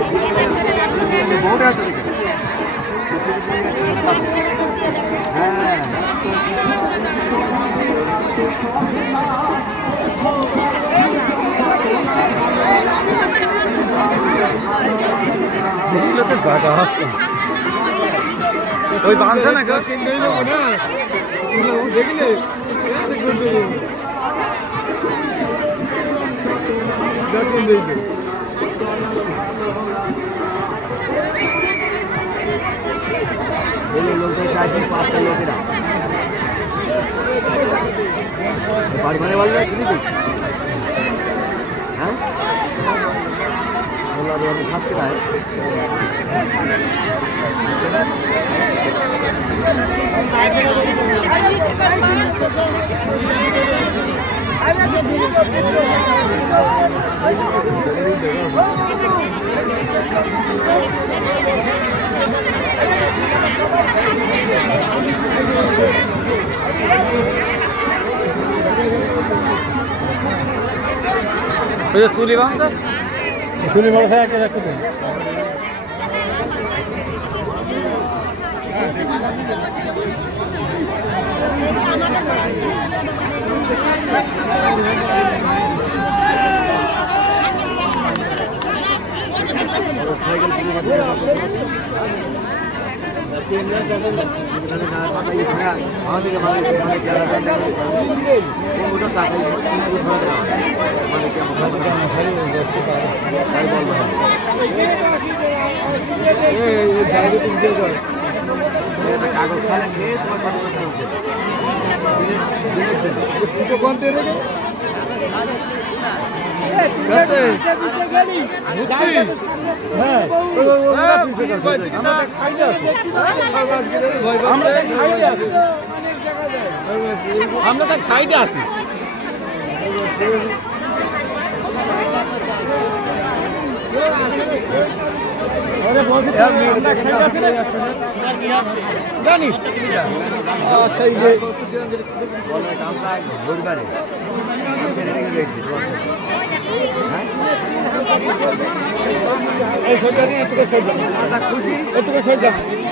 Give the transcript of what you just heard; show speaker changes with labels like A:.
A: বহুত হ্যাঁ
B: এগুলোতে জায়গা আছে ওই বাঁধছে না
C: দেখলে।
A: বলে লোকদের চারজন পাঁচটা লোকেরা বাড়ি মানে বাড়ি শুনেছি হ্যাঁ আর আমি থাকতে পারে
B: ওই চুলি
C: শুনি বড় স্যার একটা রাখতে
A: ওটা টাকা আমাদেরকে কাগজ খেয়ে তোমার কথা
C: আমরা তার সাইডে আছি জানি। সেই যে
A: খুশি।
C: একটু সোজা